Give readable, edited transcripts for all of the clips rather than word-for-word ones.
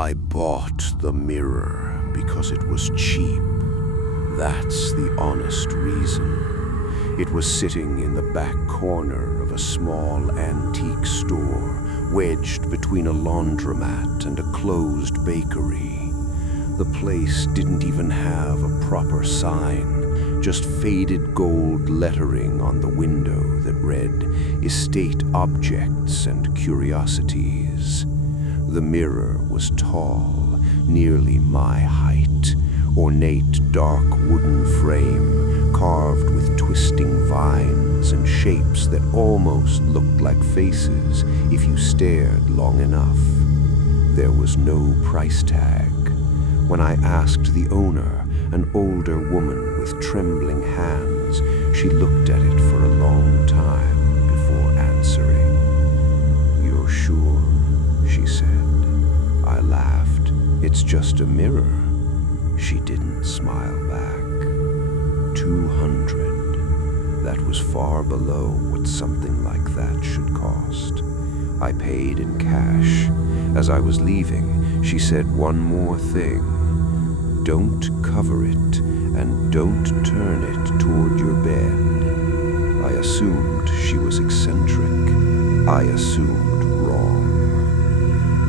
I bought the mirror because it was cheap. That's the honest reason. It was sitting in the back corner of a small antique store, wedged between a laundromat and a closed bakery. The place didn't even have a proper sign, just faded gold lettering on the window that read, "Estate Objects and Curiosities." The mirror was tall, nearly my height, ornate dark wooden frame, carved with twisting vines and shapes that almost looked like faces if you stared long enough. There was no price tag. When I asked the owner, an older woman with trembling hands, she looked at it for a long time before answering. "You're sure?" she said. I laughed. "It's just a mirror." She didn't smile back. 200. That was far below what something like that should cost. I paid in cash. As I was leaving, she said one more thing. "Don't cover it, and don't turn it toward your bed." I assumed she was eccentric. I assumed wrong.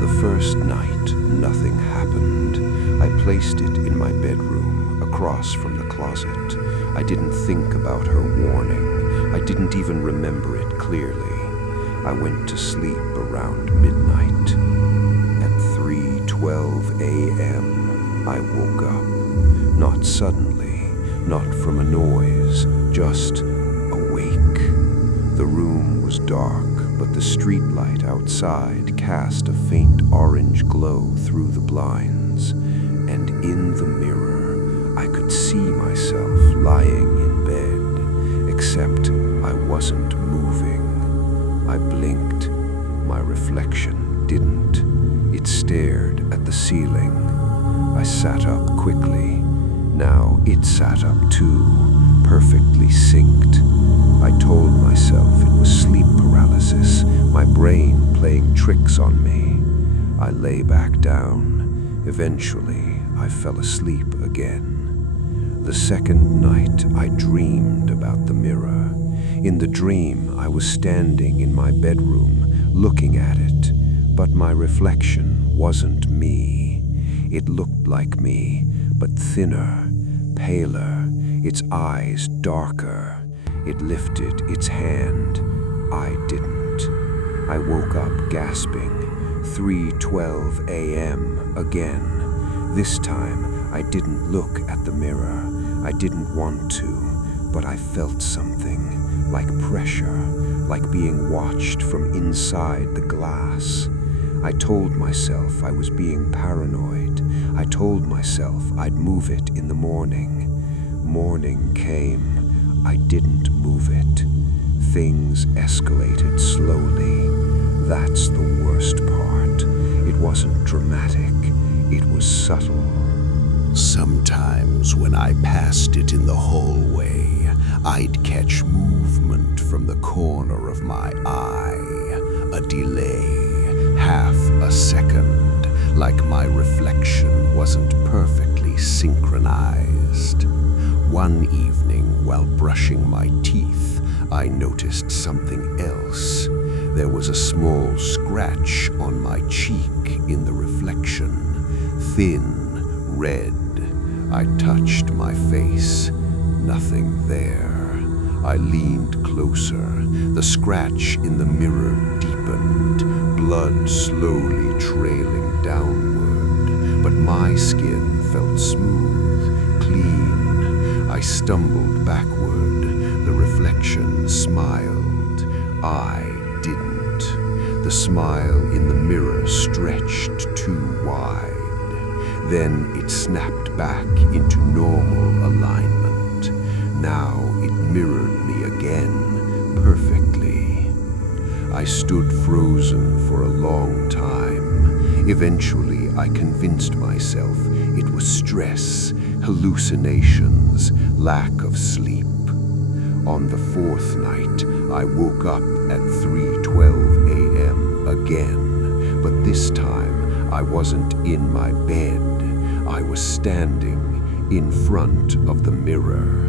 The first night, nothing happened. I placed it in my bedroom, across from the closet. I didn't think about her warning. I didn't even remember it clearly. I went to sleep around midnight. At 3:12 a.m., I woke up. Not suddenly, not from a noise, just awake. The room was dark, but the streetlight outside cast a faint orange glow through the blinds, and in the mirror I could see myself lying in bed, except I wasn't moving. I blinked. My reflection didn't. It stared at the ceiling. I sat up quickly. Now it sat up too, perfectly synced. I told myself it was sleep paralysis, my brain playing tricks on me. I lay back down. Eventually, I fell asleep again. The second night, I dreamed about the mirror. In the dream, I was standing in my bedroom, looking at it, but my reflection wasn't me. It looked like me, but thinner, paler, its eyes darker. It lifted its hand. I didn't. I woke up gasping. 3:12 a.m. again. This time, I didn't look at the mirror. I didn't want to, but I felt something, like pressure, like being watched from inside the glass. I told myself I was being paranoid. I told myself I'd move it in the morning. Morning came. I didn't move it. Things escalated slowly. That's the worst part. It wasn't dramatic. It was subtle. Sometimes when I passed it in the hallway, I'd catch movement from the corner of my eye. A delay, half a second, like my reflection wasn't perfectly synchronized. One evening, while brushing my teeth, I noticed something else. There was a small scratch on my cheek in the reflection, thin, red. I touched my face. Nothing there. I leaned closer. The scratch in the mirror deepened, blood slowly trailing downward, but my skin felt smooth, clean. I stumbled backward. The reflection smiled. I didn't. The smile in the mirror stretched too wide. Then it snapped back into normal alignment. Now it mirrored me again, perfectly. I stood frozen for a long time. Eventually, I convinced myself it was stress, hallucinations, lack of sleep. On the fourth night, I woke up at 3:12 a.m. again, but this time I wasn't in my bed. I was standing in front of the mirror.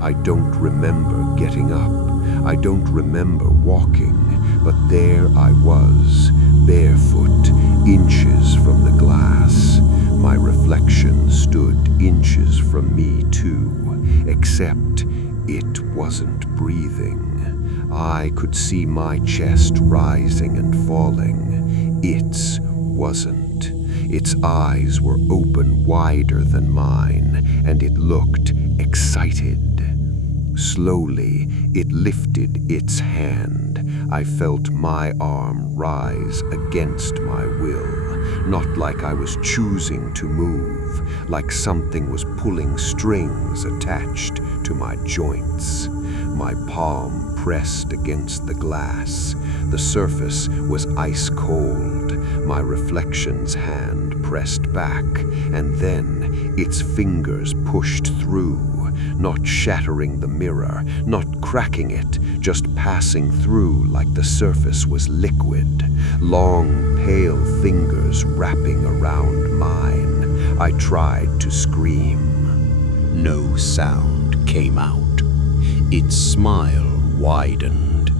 I don't remember getting up. I don't remember walking, but there I was, barefoot, inches from the glass. My reflection stood inches from me too, except it wasn't breathing. I could see my chest rising and falling. Its wasn't. Its eyes were open wider than mine, and it looked excited. Slowly, it lifted its hand. I felt my arm rise against my will, not like I was choosing to move, like something was pulling strings attached to my joints. My palm pressed against the glass. The surface was ice cold. My reflection's hand pressed back, and then its fingers pushed through, not shattering the mirror, not cracking it, just passing through like the surface was liquid. Long, pale fingers wrapping around mine. I tried to scream. No sound came out. Its smile widened,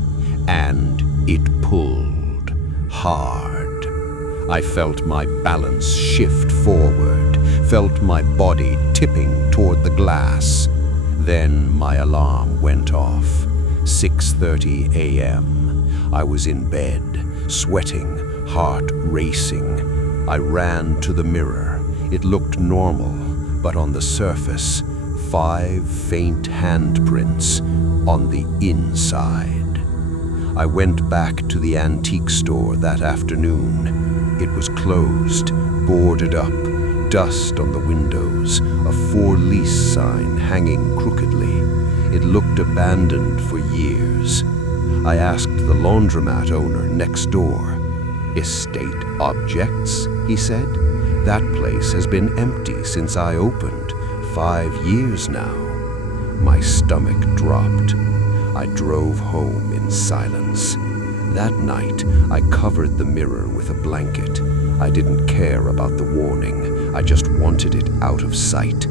and it pulled hard. I felt my balance shift forward, felt my body tipping toward the glass. Then my alarm went off. 6:30 a.m. I was in bed, sweating, heart racing. I ran to the mirror. It looked normal, but on the surface, 5 faint handprints on the inside. I went back to the antique store that afternoon. It was closed, boarded up, dust on the windows, a for lease sign hanging crookedly. It looked abandoned for years. I asked the laundromat owner next door. "Estate objects?" he said. "That place has been empty since I opened, 5 years now." My stomach dropped. I drove home in silence. That night, I covered the mirror with a blanket. I didn't care about the warning. I just wanted it out of sight.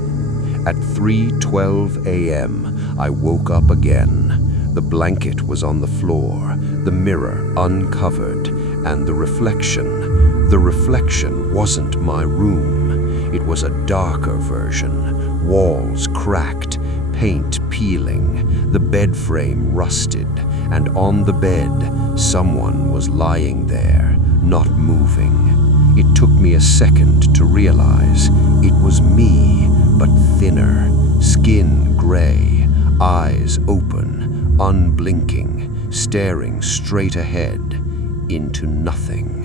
At 3:12 a.m., I woke up again. The blanket was on the floor, the mirror uncovered, and the reflection wasn't my room. It was a darker version, walls cracked, paint peeling, the bed frame rusted, and on the bed, someone was lying there, not moving. It took me a second to realize it was me, but thinner, skin gray, eyes open, unblinking, staring straight ahead into nothing.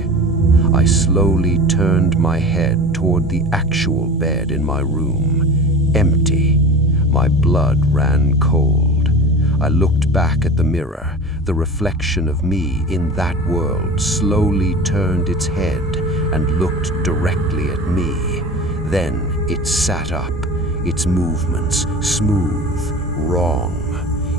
I slowly turned my head toward the actual bed in my room, empty. My blood ran cold. I looked back at the mirror. The reflection of me in that world slowly turned its head and looked directly at me. Then it sat up, its movements smooth, wrong.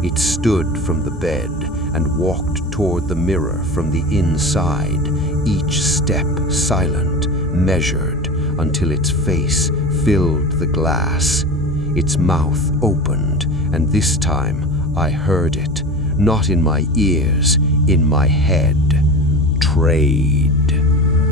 It stood from the bed and walked toward the mirror from the inside, each step silent, measured, until its face filled the glass. Its mouth opened, and this time I heard it, not in my ears, in my head. Trade.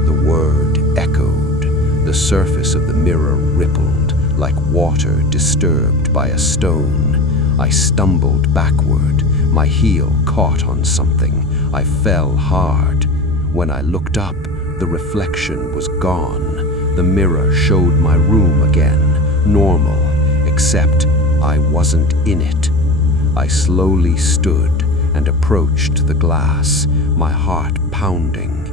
The word echoed. The surface of the mirror rippled, like water disturbed by a stone. I stumbled backward. My heel caught on something. I fell hard. When I looked up, the reflection was gone. The mirror showed my room again, normal, except I wasn't in it. I slowly stood and approached the glass, my heart pounding.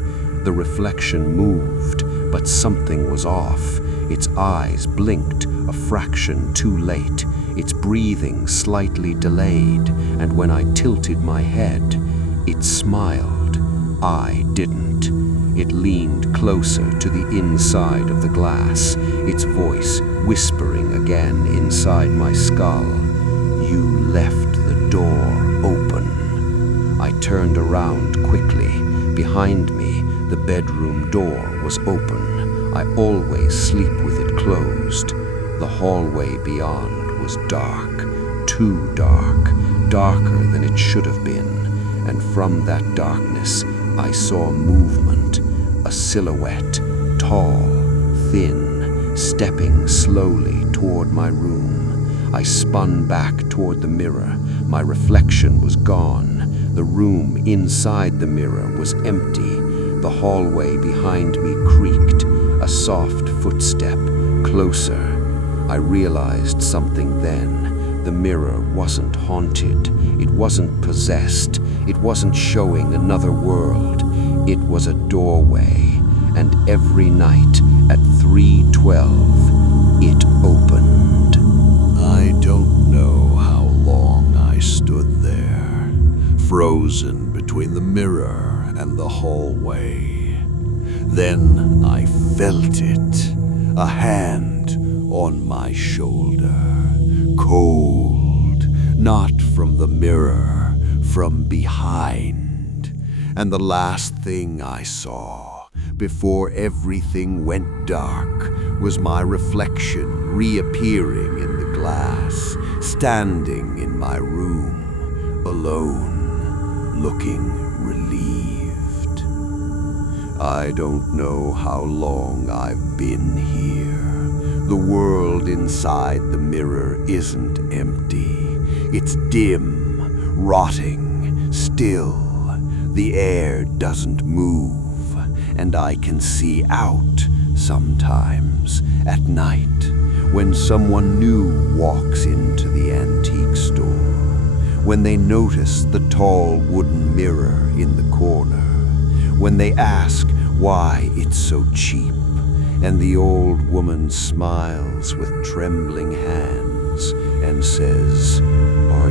The reflection moved, but something was off. Its eyes blinked a fraction too late, its breathing slightly delayed, and when I tilted my head, it smiled. I didn't. It leaned closer to the inside of the glass, its voice whispering again inside my skull. "You left the door open." I turned around quickly. Behind me, the bedroom door was open. I always sleep with it closed. The hallway beyond was dark, too dark, darker than it should have been. And from that darkness, I saw movement, a silhouette, tall, thin, stepping slowly toward my room. I spun back toward the mirror. My reflection was gone. The room inside the mirror was empty. The hallway behind me creaked, a soft footstep, closer. I realized something then. The mirror wasn't haunted. It wasn't possessed. It wasn't showing another world. It was a doorway, and every night at 3:12, it opened. I don't know how long I stood there, frozen between the mirror and the hallway. Then I felt it, a hand on my shoulder, cold, not from the mirror, from behind. And the last thing I saw, before everything went dark, was my reflection reappearing in the glass, standing in my room, alone, looking relieved. I don't know how long I've been here. The world inside the mirror isn't empty. It's dim, rotting, still. The air doesn't move, and I can see out sometimes at night when someone new walks into the antique store, when they notice the tall wooden mirror in the corner, when they ask why it's so cheap, and the old woman smiles with trembling hands and says, "Are